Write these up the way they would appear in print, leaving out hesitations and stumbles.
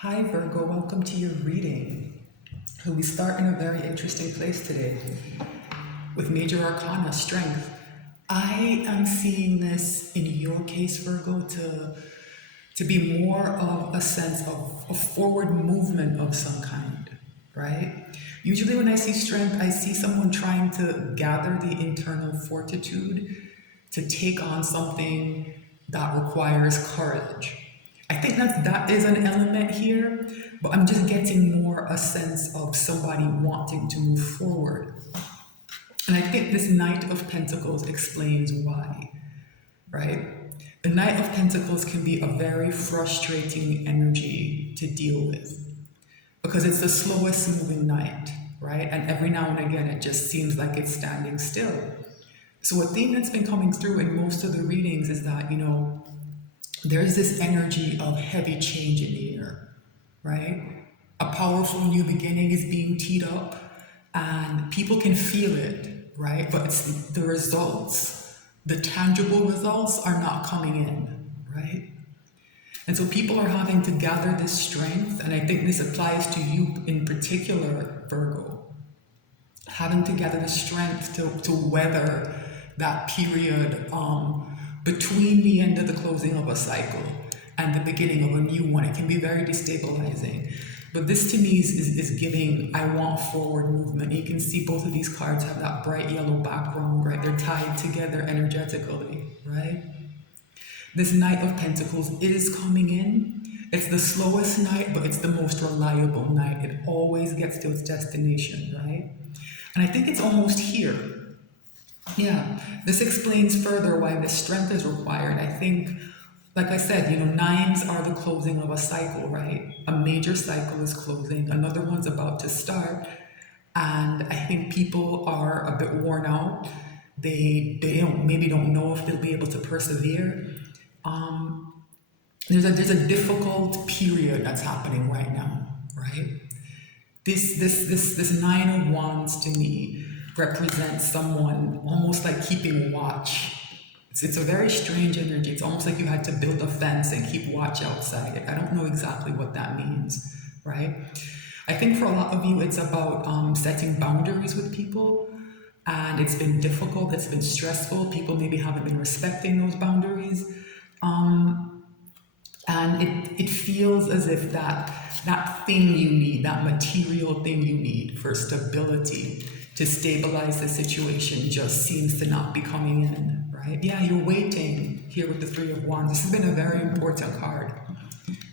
Hi Virgo, welcome to your reading. We start in a very interesting place today with Major Arcana, Strength. I am seeing this in your case, Virgo, to be more of a sense of a forward movement of some kind, right? Usually when I see strength, I see someone trying to gather the internal fortitude to take on something that requires courage. I think that is an element here, but I'm just getting more a sense of somebody wanting to move forward. And I think this Knight of Pentacles explains why, right? The Knight of Pentacles can be a very frustrating energy to deal with because it's the slowest moving knight, right? And every now and again, it just seems like it's standing still. So a theme that's been coming through in most of the readings is that, there's this energy of heavy change in the air, right? A powerful new beginning is being teed up and people can feel it, right? But it's the results, the tangible results are not coming in, right? And so people are having to gather this strength, and I think this applies to you in particular, Virgo, having to gather the strength to weather that period between the end of the closing of a cycle and the beginning of a new one. It can be very destabilizing. But this to me is giving, I want forward movement. You can see both of these cards have that bright yellow background, right? They're tied together energetically, right? This Knight of Pentacles is coming in. It's the slowest knight, but it's the most reliable knight. It always gets to its destination, right? And I think it's almost here. Yeah, this explains further why this strength is required. I think, like I said, nines are the closing of a cycle, right? A major cycle is closing, another one's about to start. And I think people are a bit worn out. They don't know if they'll be able to persevere. There's a difficult period that's happening right now, right? This Nine of Wands to me represents someone almost like keeping watch. It's a very strange energy. It's almost like you had to build a fence and keep watch outside it. I don't know exactly what that means, right? I think for a lot of you, it's about setting boundaries with people, and it's been difficult. It's been stressful. People maybe haven't been respecting those boundaries. And it feels as if that thing you need, that material thing you need for stability, to stabilize the situation, just seems to not be coming in, right? Yeah, you're waiting here with the Three of Wands. This has been a very important card.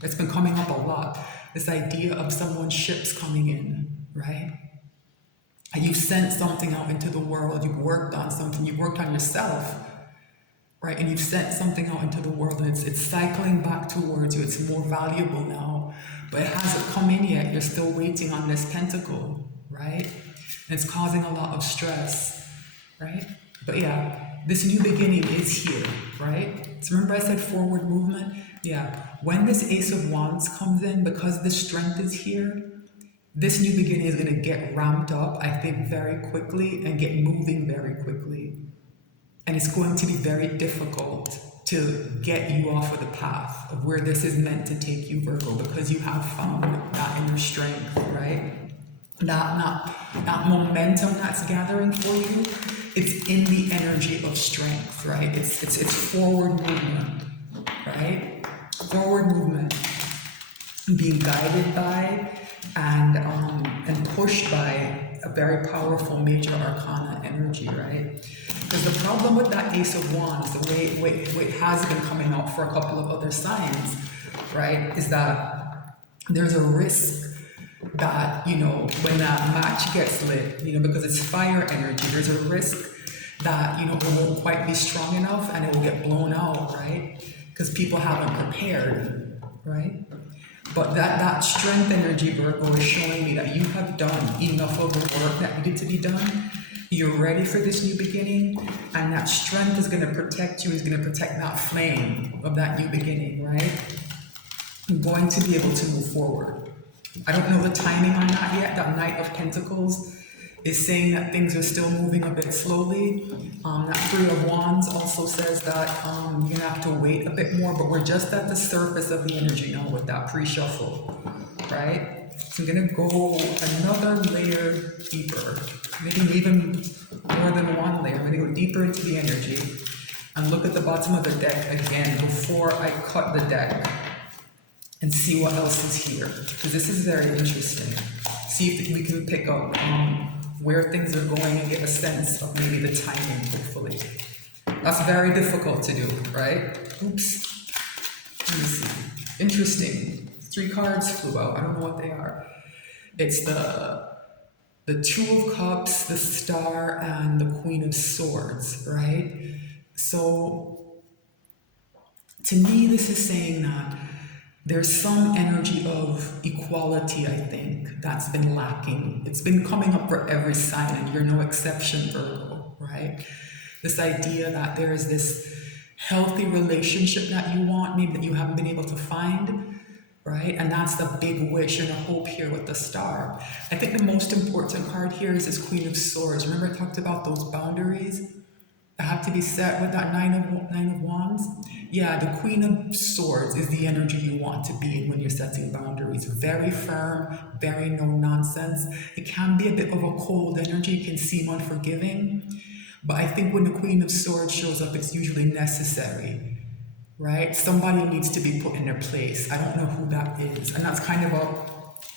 It's been coming up a lot. This idea of someone's ships coming in, right? And you've sent something out into the world, you've worked on something, you've worked on yourself, right? And you've sent something out into the world and it's cycling back towards you. It's more valuable now, but it hasn't come in yet. You're still waiting on this pentacle, right? And it's causing a lot of stress, right? But yeah, this new beginning is here, right? So remember I said forward movement? Yeah, when this Ace of Wands comes in, because the strength is here, this new beginning is going to get ramped up, I think, very quickly and get moving very quickly. And it's going to be very difficult to get you off of the path of where this is meant to take you, Virgo, because you have found that inner strength, right? That momentum that's gathering for you, it's in the energy of strength, right? It's forward movement, right? Forward movement, being guided by and pushed by a very powerful major arcana energy, right? Because the problem with that Ace of Wands, the way it has been coming out for a couple of other signs, right, is that there's a risk that, when that match gets lit, because it's fire energy, there's a risk that, it won't quite be strong enough and it will get blown out, right? Because people haven't prepared, right? But that strength energy, Virgo, is showing me that you have done enough of the work that needed to be done. You're ready for this new beginning, and that strength is going to protect you, is going to protect that flame of that new beginning, right? You're going to be able to move forward. I don't know the timing on that yet, that Knight of Pentacles. is saying that things are still moving a bit slowly. That Three of Wands also says that you're gonna have to wait a bit more, but we're just at the surface of the energy now with that pre-shuffle, right? So I'm gonna go another layer deeper, maybe even more than one layer. I'm gonna go deeper into the energy and look at the bottom of the deck again before I cut the deck and see what else is here, because this is very interesting. See if we can pick up where things are going and get a sense of maybe the timing, hopefully. That's very difficult to do, right? Oops. Let me see. Interesting. 3 cards flew out. I don't know what they are. It's the Two of Cups, the Star, and the Queen of Swords, right? So, to me, this is saying that there's some energy of equality, I think, that's been lacking. It's been coming up for every sign, and you're no exception, Virgo, right? This idea that there is this healthy relationship that you want, maybe that you haven't been able to find, right? And that's the big wish and a hope here with the Star. I think the most important card here is this Queen of Swords. Remember I talked about those boundaries that have to be set with that Nine of Wands? Yeah, the Queen of Swords is the energy you want to be in when you're setting boundaries. Very firm, very no nonsense. It can be a bit of a cold energy, it can seem unforgiving. But I think when the Queen of Swords shows up, it's usually necessary, right? Somebody needs to be put in their place. I don't know who that is. And that's kind of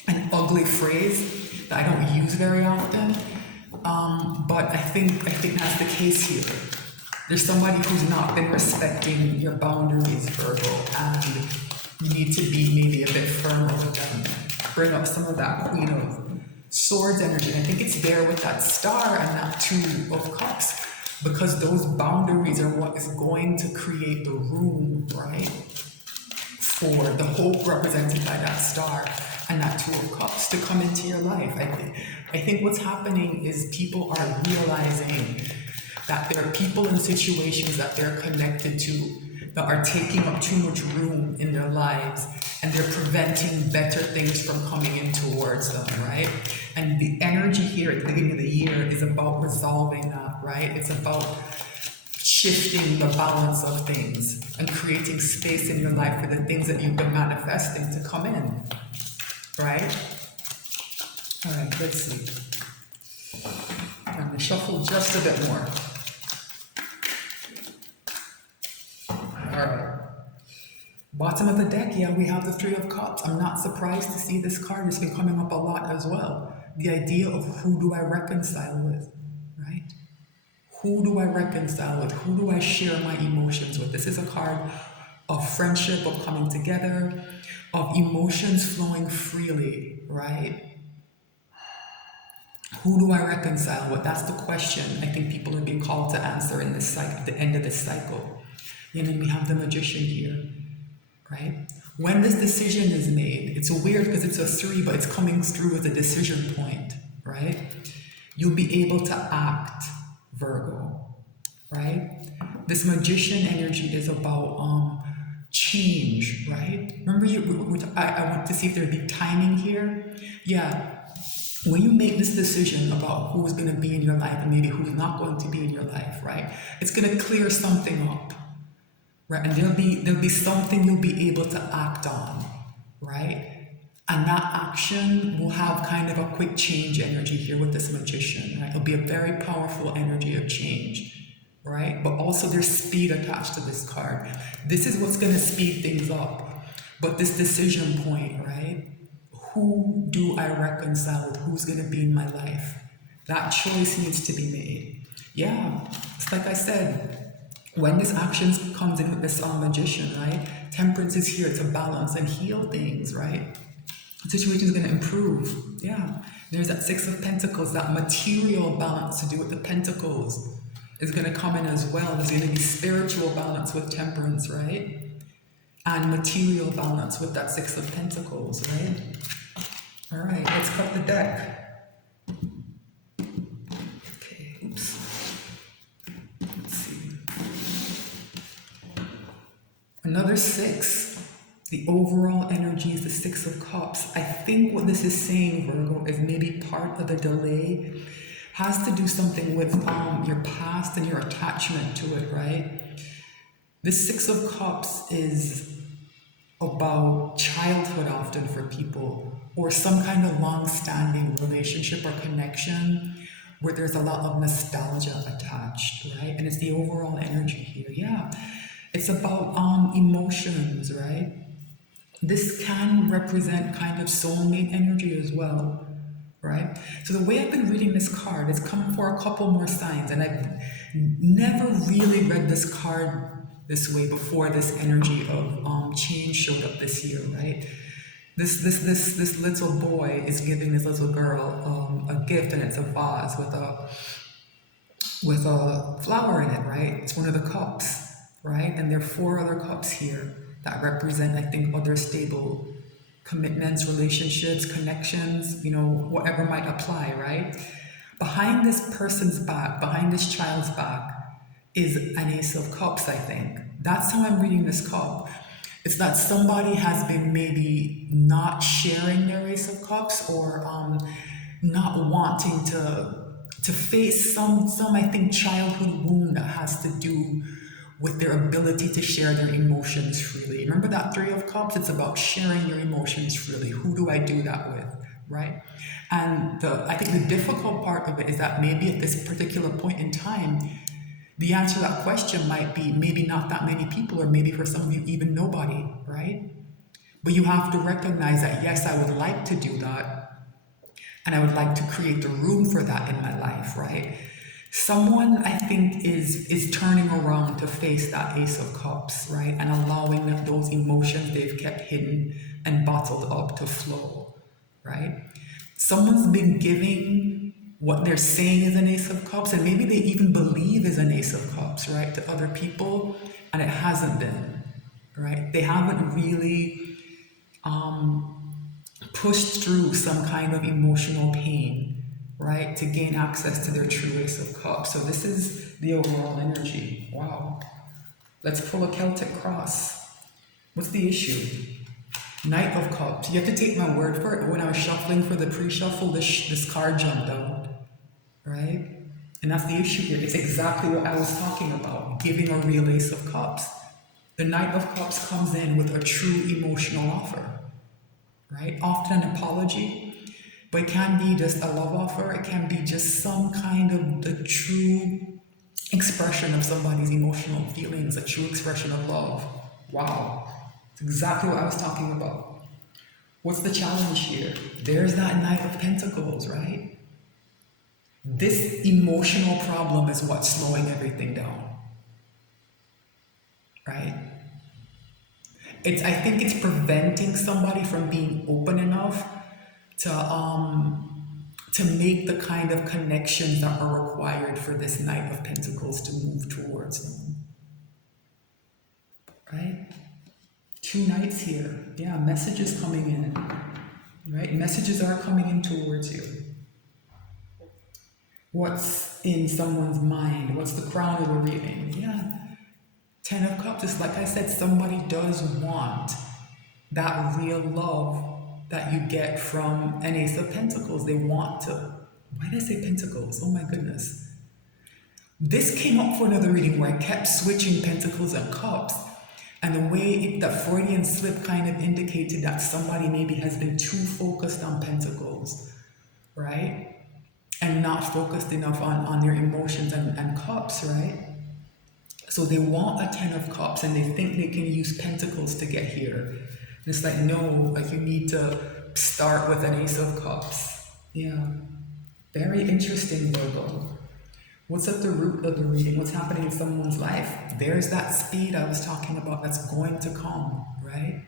an ugly phrase that I don't use very often. But I think that's the case here. There's somebody who's not been respecting your boundaries, Virgo, and you need to be maybe a bit firmer with them. Bring up some of that Queen of Swords energy. I think it's there with that Star and that Two of Cups, because those boundaries are what is going to create the room, right, for the hope represented by that Star and that Two of Cups to come into your life. I think what's happening is people are realizing that there are people and situations that they're connected to that are taking up too much room in their lives, and they're preventing better things from coming in towards them, right? And the energy here at the beginning of the year is about resolving that, right? It's about shifting the balance of things and creating space in your life for the things that you've been manifesting to come in, right? All right, let's see. I'm going to shuffle just a bit more. All right. Bottom of the deck, yeah, we have the Three of Cups. I'm not surprised to see this card. It's been coming up a lot as well. The idea of who do I reconcile with, right? Who do I reconcile with? Who do I share my emotions with? This is a card of friendship, of coming together, of emotions flowing freely, right? Who do I reconcile with? That's the question I think people are being called to answer in this cycle, at the end of this cycle. And then we have the Magician here, right? When this decision is made, it's weird because it's a 3, but it's coming through as a decision point, right? You'll be able to act, Virgo, right? This Magician energy is about change, right? Remember, I want to see if there'd be timing here. Yeah, when you make this decision about who is going to be in your life and maybe who's not going to be in your life, right? It's going to clear something up. Right, and there'll be something you'll be able to act on, right? And that action will have kind of a quick change energy here with this Magician, right? It'll be a very powerful energy of change, right? But also there's speed attached to this card. This is what's going to speed things up. But this decision point, right? Who do I reconcile with? Who's going to be in my life? That choice needs to be made. Yeah, it's like I said, when this action comes in with this Magician, right? Temperance is here to balance and heal things, right? The situation is going to improve. Yeah. There's that Six of Pentacles, that material balance to do with the Pentacles is going to come in as well. There's going to be spiritual balance with Temperance, right? And material balance with that Six of Pentacles, right? All right, let's cut the deck. Another 6. The overall energy is the Six of Cups. I think what this is saying, Virgo, is maybe part of the delay has to do something with your past and your attachment to it, right? This Six of Cups is about childhood often for people, or some kind of long-standing relationship or connection where there's a lot of nostalgia attached, right? And it's the overall energy here. Yeah, it's about emotions, right? This can represent kind of soulmate energy as well, right? So the way I've been reading this card, it's come for a couple more signs, and I've never really read this card this way before. This energy of change showed up this year, right? This little boy is giving this little girl a gift, and it's a vase with a flower in it, right? It's one of the cups, right? And there are four other cups here that represent, I think, other stable commitments, relationships, connections, whatever might apply, right? Behind this person's back, behind this child's back, is an Ace of Cups, I think. That's how I'm reading this cup. It's that somebody has been maybe not sharing their Ace of Cups, or not wanting to face some I think childhood wound that has to do with their ability to share their emotions freely. Remember that Three of Cups? It's about sharing your emotions freely. Who do I do that with, right? And I think the difficult part of it is that maybe at this particular point in time, the answer to that question might be maybe not that many people, or maybe for some of you, even nobody, right? But you have to recognize that, yes, I would like to do that, and I would like to create the room for that in my life, right? Someone, I think, is turning around to face that Ace of Cups, right? And allowing those emotions they've kept hidden and bottled up to flow, right? Someone's been giving what they're saying is an Ace of Cups, and maybe they even believe is an Ace of Cups, right, to other people, and it hasn't been, right? They haven't really pushed through some kind of emotional pain, right, to gain access to their true Ace of Cups. So this is the overall energy. Wow. Let's pull a Celtic cross. What's the issue? Knight of Cups. You have to take my word for it. When I was shuffling for the pre-shuffle, this card jumped out, right? And that's the issue here. It's exactly what I was talking about, giving a real Ace of Cups. The Knight of Cups comes in with a true emotional offer, right? Often an apology, but it can be just a love offer. It can be just some kind of the true expression of somebody's emotional feelings, a true expression of love. Wow. It's exactly what I was talking about. What's the challenge here? There's that Knight of Pentacles, right? This emotional problem is what's slowing everything down, right? I think it's preventing somebody from being open enough to make the kind of connections that are required for this Knight of Pentacles to move towards them, right? Two Knights here. Yeah, messages coming in, right? Messages are coming in towards you. What's in someone's mind? What's the crown of the reading? Yeah. Ten of Cups is, like I said, somebody does want that real love that you get from an Ace of Pentacles. They want to. Why did I say Pentacles? Oh my goodness. This came up for another reading where I kept switching Pentacles and Cups. And the way that Freudian slip kind of indicated that somebody maybe has been too focused on Pentacles, right? And not focused enough on their emotions and Cups, right? So they want a Ten of Cups and they think they can use Pentacles to get here. And it's like, no, like you need to start with an Ace of Cups. Yeah. Very interesting, Virgo. What's at the root of the reading? What's happening in someone's life? There's that speed I was talking about that's going to come, right?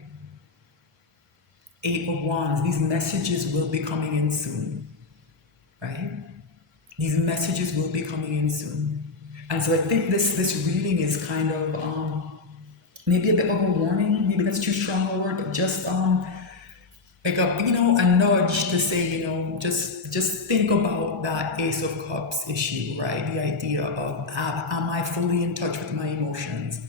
Eight of Wands. These messages will be coming in soon, right? These messages will be coming in soon. And so I think this reading is kind of maybe a bit of a warning. Maybe that's too strong a word, but just like a nudge to say, just think about that Ace of Cups issue, right? The idea of, am I fully in touch with my emotions,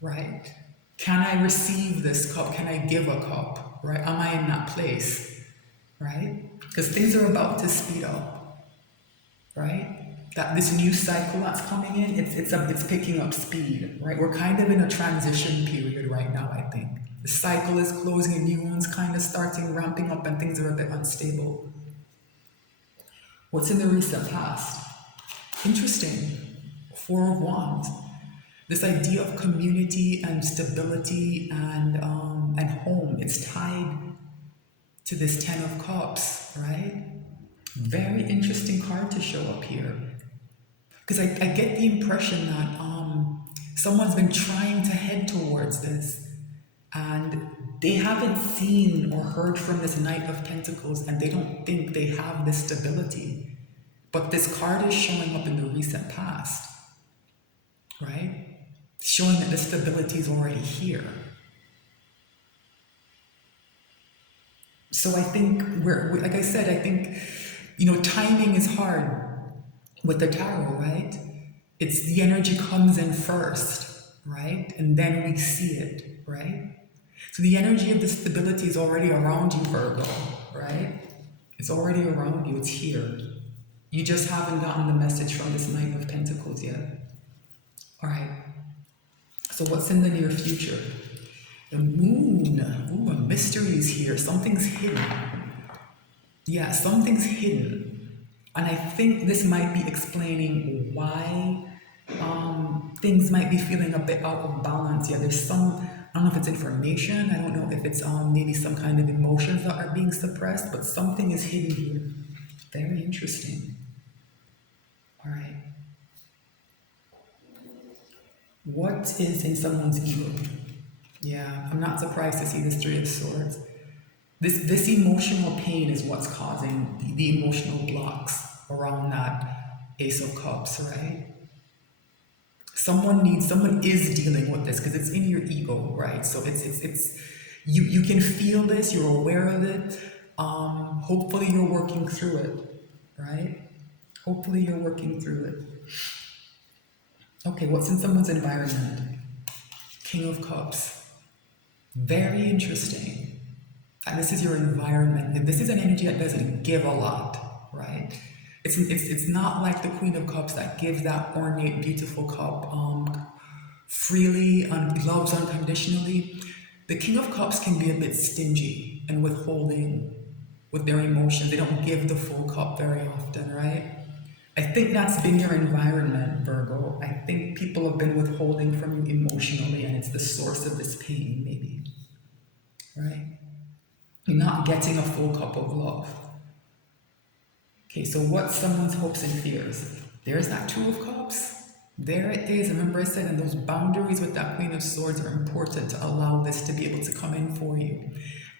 right? Can I receive this cup? Can I give a cup, right? Am I in that place, right? Because things are about to speed up, right? That this new cycle that's coming in, it's picking up speed, right? We're kind of in a transition period right now, I think. The cycle is closing and new one's kind of starting, ramping up, and things are a bit unstable. What's in the recent past? Interesting. Four of Wands. This idea of community and stability and home, it's tied to this Ten of Cups, right? Very interesting card to show up here. Because I get the impression that someone's been trying to head towards this and they haven't seen or heard from this Knight of Pentacles and they don't think they have this stability. But this card is showing up in the recent past, right? Showing that the stability is already here. So I think like I said, I think, timing is hard with the tarot, right? It's the energy comes in first, right? And then we see it, right? So the energy of the stability is already around you, Virgo, right? It's already around you, it's here. You just haven't gotten the message from this Knight of Pentacles yet. All right. So what's in the near future? The Moon. Ooh, a mystery is here. Something's hidden. Yeah, something's hidden. And I think this might be explaining why things might be feeling a bit out of balance. Yeah, there's some, I don't know if it's information. I don't know if it's maybe some kind of emotions that are being suppressed, but something is hidden here. Very interesting. All right. What is in someone's ego? Yeah, I'm not surprised to see this Three of Swords. This emotional pain is what's causing the emotional blocks around that Ace of Cups, right? Someone is dealing with this because it's in your ego, right? So it's you can feel this, you're aware of it. Hopefully you're working through it, right? Hopefully you're working through it. Okay, what's in someone's environment? King of Cups. Very interesting. And this is your environment. And this is an energy that doesn't give a lot, right? It's not like the Queen of Cups that gives that ornate, beautiful cup freely and loves unconditionally. The King of Cups can be a bit stingy and withholding with their emotions. They don't give the full cup very often, right? I think that's been your environment, Virgo. I think people have been withholding from you emotionally, and it's the source of this pain, maybe. Right? You're not getting a full cup of love. Okay, so what's someone's hopes and fears? There's that Two of Cups. There it is. Remember I said, and those boundaries with that Queen of Swords are important to allow this to be able to come in for you.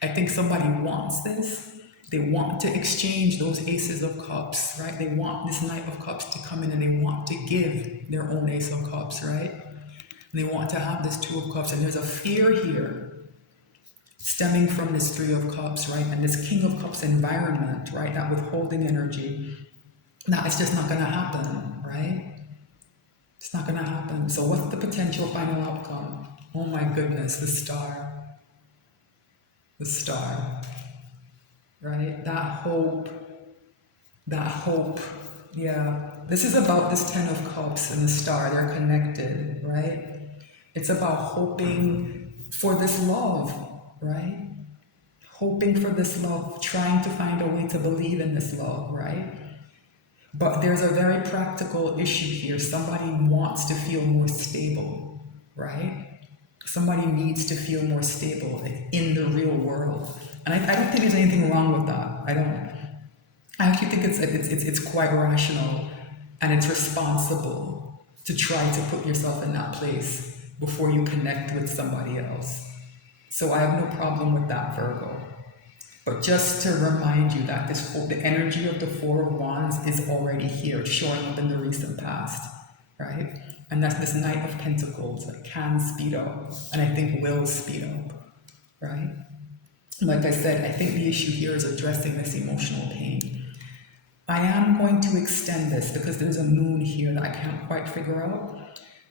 I think somebody wants this. They want to exchange those Aces of Cups, right? They want this Knight of Cups to come in and they want to give their own Ace of Cups, right? And they want to have this Two of Cups. And there's a fear here stemming from this Three of Cups, right? And this King of Cups environment, right? That withholding energy. Now, it's just not going to happen, right? It's not going to happen. So what's the potential final outcome? Oh my goodness, the Star. The Star. Right? That hope, yeah. This is about this Ten of Cups and the Star. They're connected, right? It's about hoping for this love, right? Hoping for this love, trying to find a way to believe in this love, right? But there's a very practical issue here. Somebody wants to feel more stable, right? Somebody needs to feel more stable in the real world. And I don't think there's anything wrong with that. I actually think it's quite rational and it's responsible to try to put yourself in that place before you connect with somebody else. So I have no problem with that, Virgo. But just to remind you that the energy of the Four of Wands is already here, showing up in the recent past, right? And that's this Knight of Pentacles that can speed up, and I think will speed up, right? Like I said, I think the issue here is addressing this emotional pain. I am going to extend this because there's a moon here that I can't quite figure out.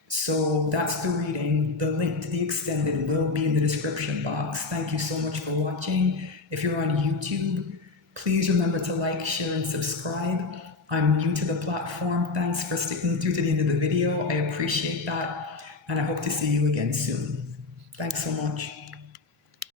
So that's the reading. The link to the extended will be in the description box. Thank you so much for watching. If you're on YouTube, please remember to like, share, and subscribe. I'm new to the platform. Thanks for sticking through to the end of the video. I appreciate that, and I hope to see you again soon. Thanks so much.